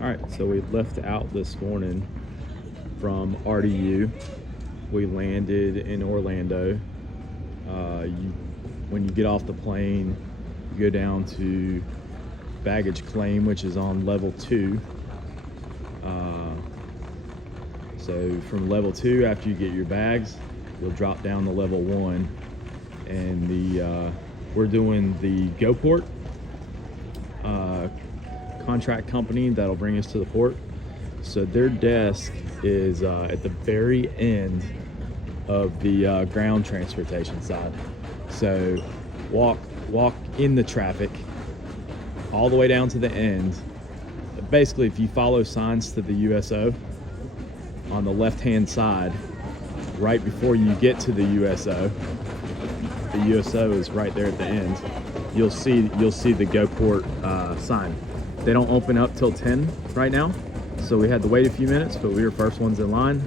All right, so we left out this morning from RDU. We landed in Orlando. When you get off the plane, you go down to baggage claim, which is on level 2. So from level 2, after you get your bags, you'll drop down to level 1, and we're doing the GoPort contract company that'll bring us to the port. So their desk is at the very end of the ground transportation side. So walk in the traffic all the way down to the end. Basically, if you follow signs to the USO on the left-hand side, right before you get to the USO is right there at the end. You'll see the GoPort sign. They don't open up till 10 right now, so we had to wait a few minutes, but we were first ones in line,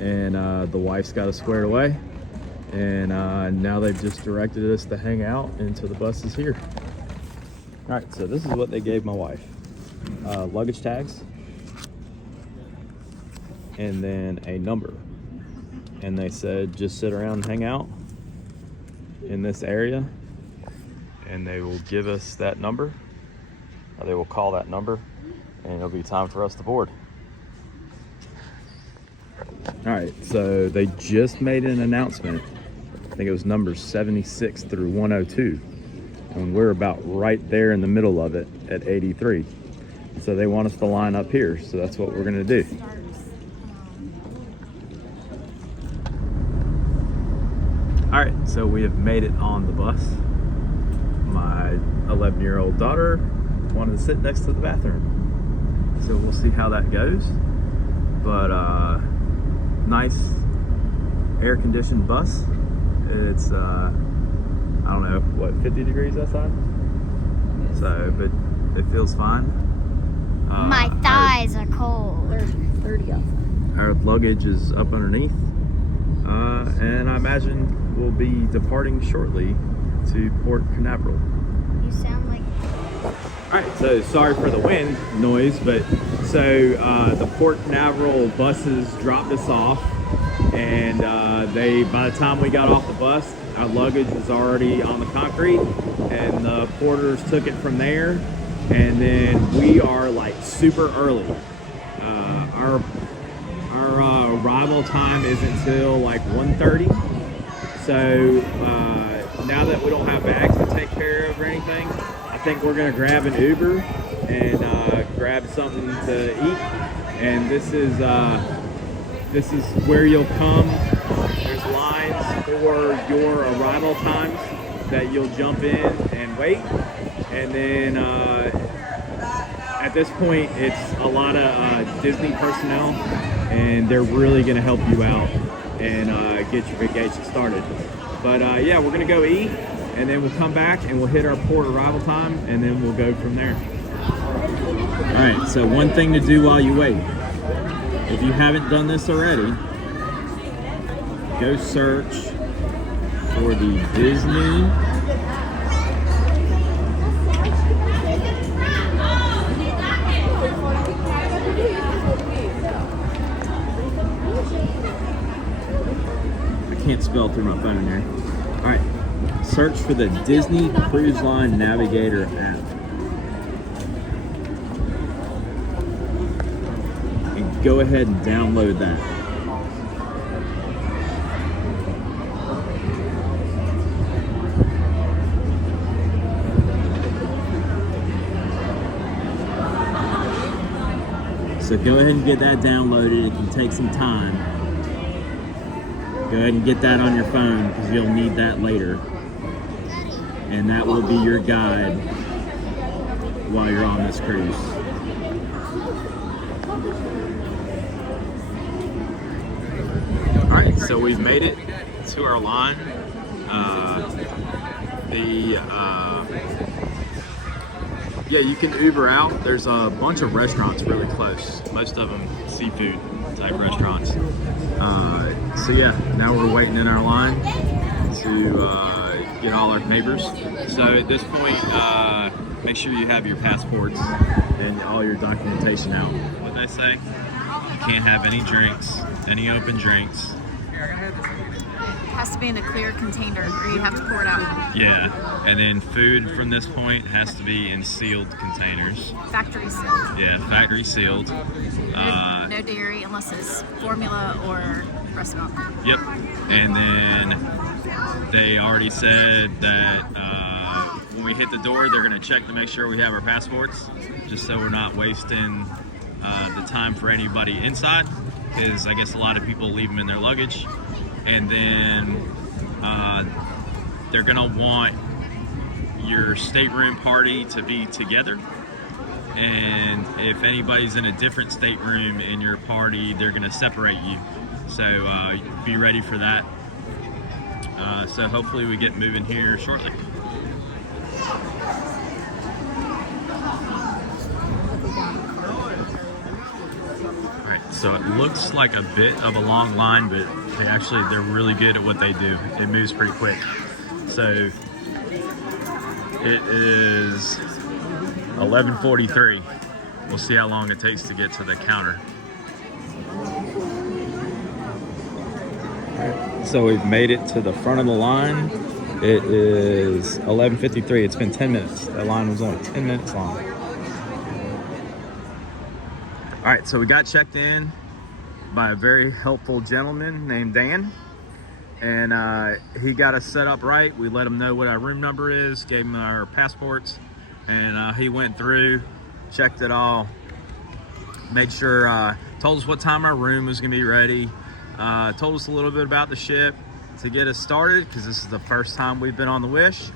and the wife's got us squared away, and now they've just directed us to hang out until the bus is here. All right, so this is what they gave my wife. Luggage tags, and then a number. And they said, just sit around and hang out in this area, and they will give us that number, or they will call that number, and it'll be time for us to board. All right, so they just made an announcement. I think it was numbers 76 through 102. And we're about right there in the middle of it at 83. So they want us to line up here, so that's what we're gonna do. All right, so we have made it on the bus. My 11-year-old daughter wanted to sit next to the bathroom. So we'll see how that goes. But nice air-conditioned bus. It's, I don't know, what, 50 degrees outside? So, but it feels fine. My thighs are cold. 30 outside. Our luggage is up underneath. And I imagine we'll be departing shortly to Port Canaveral. You sound like... All right, so sorry for the wind noise, but so the Port Canaveral buses dropped us off, and by the time we got off the bus, our luggage was already on the concrete, and the porters took it from there, and then we are like super early. Our arrival time isn't until like 1:30. So now that we don't have bags to take care of or anything, I think we're gonna grab an Uber and grab something to eat. And this is where you'll come. There's lines for your arrival times that you'll jump in and wait. And then at this point, it's a lot of Disney personnel, and they're really gonna help you out and get your vacation started. But yeah, we're gonna go eat, and then we'll come back and we'll hit our port arrival time, and then we'll go from there. All right, so one thing to do while you wait, if you haven't done this already, go search for the Disney can't spell through my phone here. All right, search for the Disney Cruise Line Navigator app. And go ahead and download that. So go ahead and get that downloaded. It can take some time. Go ahead and get that on your phone because you'll need that later. And that will be your guide while you're on this cruise. All right, so we've made it to our line. Yeah, you can Uber out. There's a bunch of restaurants really close. Most of them seafood type restaurants. So yeah, now we're waiting in our line to get all our papers. So at this point, make sure you have your passports and all your documentation out. What they say? You can't have any drinks, any open drinks. It has to be in a clear container or you have to pour it out. Yeah, and then food from this point has to be in sealed containers. Factory sealed. Yeah, factory sealed. No dairy unless it's formula or breast milk. Yep, and then they already said that when we hit the door, they're gonna check to make sure we have our passports, just so we're not wasting the time for anybody inside, because I guess a lot of people leave them in their luggage. And then they're gonna want your stateroom party to be together. And if anybody's in a different stateroom in your party, they're gonna separate you. So be ready for that. So hopefully we get moving here shortly. All right, so it looks like a bit of a long line, but they're really good at what they do. It moves pretty quick. So it is 11:43. We'll see how long it takes to get to the counter. All right, so we've made it to the front of the line. It is 11:53. It's been 10 minutes. That line was only 10 minutes long. All right, so we got checked in by a very helpful gentleman named Dan, and he got us set up right. We let him know what our room number is, gave him our passports, and he went through, checked it all, made sure, told us what time our room was gonna be ready, told us a little bit about the ship to get us started, because this is the first time we've been on the Wish.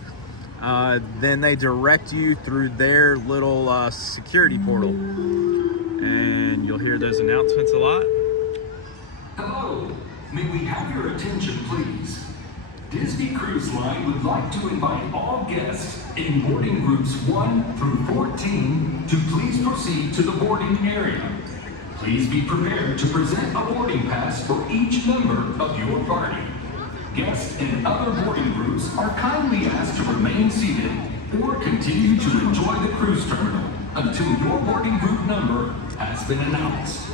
Then they direct you through their little security portal, and you'll hear those announcements a lot. Hello, may we have your attention please? Disney Cruise Line would like to invite all guests in boarding groups 1 through 14 to please proceed to the boarding area. Please be prepared to present a boarding pass for each member of your party. Guests in other boarding groups are kindly asked to remain seated or continue to enjoy the cruise terminal until your boarding group number has been announced.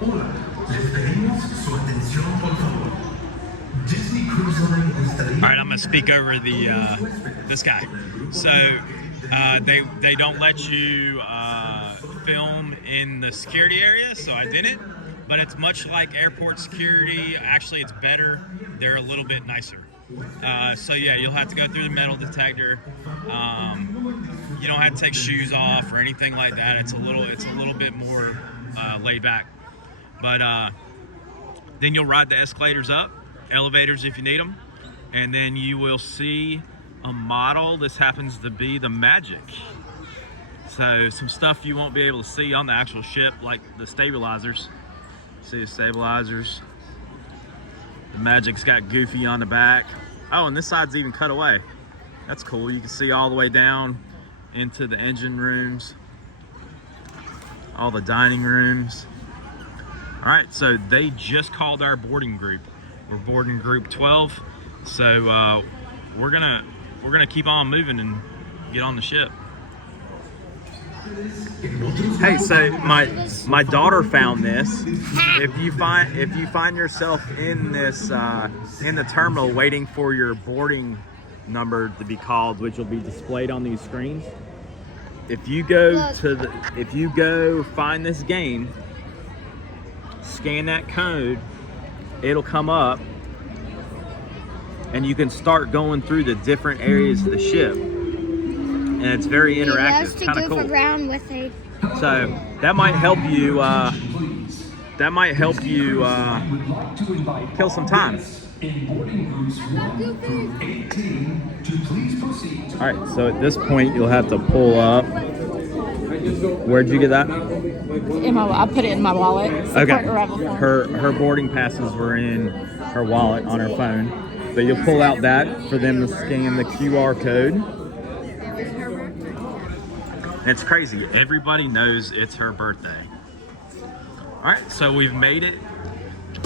Hola, les pedimos su atención por favor. Disney Cruise Line gustaría. All right, I'm gonna speak over this guy. So they don't let you film in the security area, so I didn't. But it's much like airport security. Actually, it's better. They're a little bit nicer. So yeah, you'll have to go through the metal detector. You don't have to take shoes off or anything like that. It's a little bit more laid back. But then you'll ride the escalators up, elevators if you need them, and then you will see a model. This happens to be the Magic. So some stuff you won't be able to see on the actual ship, like the stabilizers. See the stabilizers. The Magic's got Goofy on the back. Oh, and this side's even cut away. That's cool. You can see all the way down into the engine rooms, all the dining rooms. All right, so they just called our boarding group. We're boarding group 12, so we're gonna keep on moving and get on the ship. Hey, so my daughter found this. If you find yourself in this in the terminal waiting for your boarding number to be called, which will be displayed on these screens, if you go find this game, scan that code, it'll come up, and you can start going through the different areas of the ship. And it's very interactive, kind of cool. Around with a... So that might help you. Kill some time. All right. So at this point, you'll have to pull up. Where'd you get that? I put it in my wallet. Okay. Her boarding passes were in her wallet on her phone, but you'll pull out that for them to scan the QR code. It's crazy. Everybody knows it's her birthday. All right, so we've made it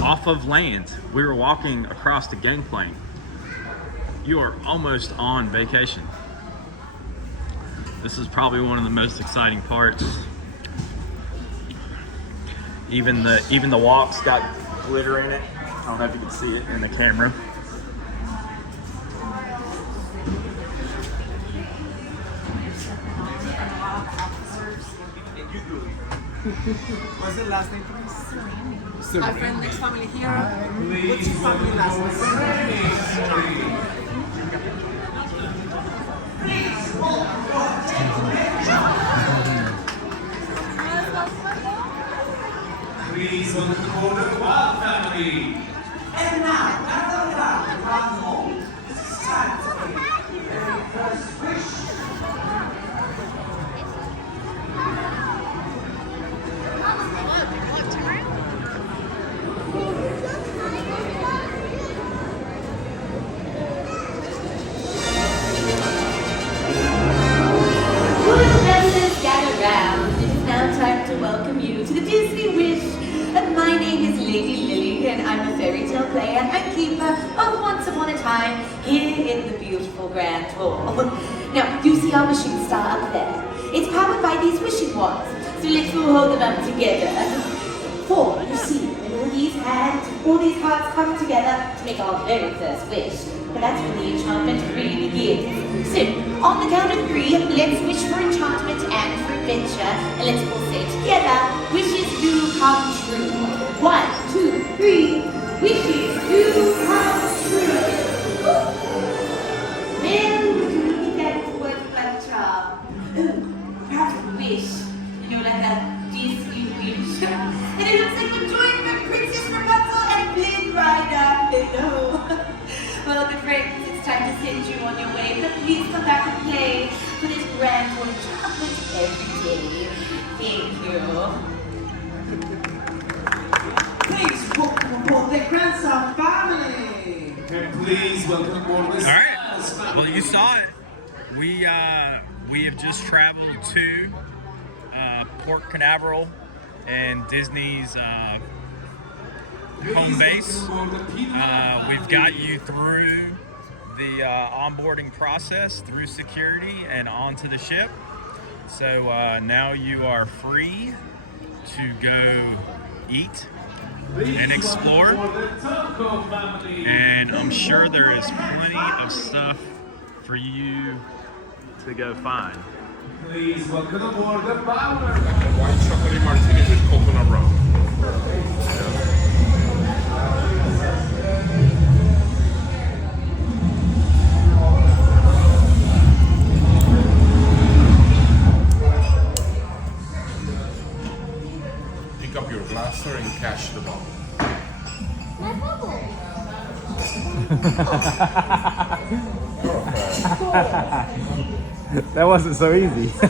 off of land. We were walking across the gangplank. You are almost on vacation. This is probably one of the most exciting parts. Even the walk's got glitter in it. I don't know if you can see it in the camera. What's the last name, please? Our friend, next family here. What's your family last name? Please welcome aboard the Wild family. And now, after the ride home, it's time to make your first wish. Welcome you to the Disney Wish. My name is Lady Lily and I'm a fairy tale player and keeper of Once Upon a Time here in the beautiful Grand Hall. Now, you see our wishing star up there? It's powered by these wishing wands, so let's all hold them up together. For, you see, when all these hands, all these hearts come together to make our very first wish. But that's when the enchantment really begins. So, on the count of 3, let's wish for enchantment and for adventure. And let's all say together, wishes do come true. 1, 2, 3, wishes do come true. Well, would you look at that word like charm? Perhaps a wish, like a Disney wish. And it looks like we're joined by Princess Rapunzel and Blade Rider. Hello. Well, good friends, it's time to send you on your way, but please come back and play for this grand one chocolate every day. Thank you. Please welcome aboard the Grandson family. And please welcome aboard the All right. Styles family. Well, you saw it. We have just traveled to Port Canaveral and Disney's home base. We've got you through the onboarding process, through security, and onto the ship. So now you are free to go eat and explore. And I'm sure there is plenty of stuff for you to go find. Please welcome aboard the Bowler. White chocolate martini with coconut rum. Pick up your blaster and catch the ball. My bubble. That wasn't so easy. My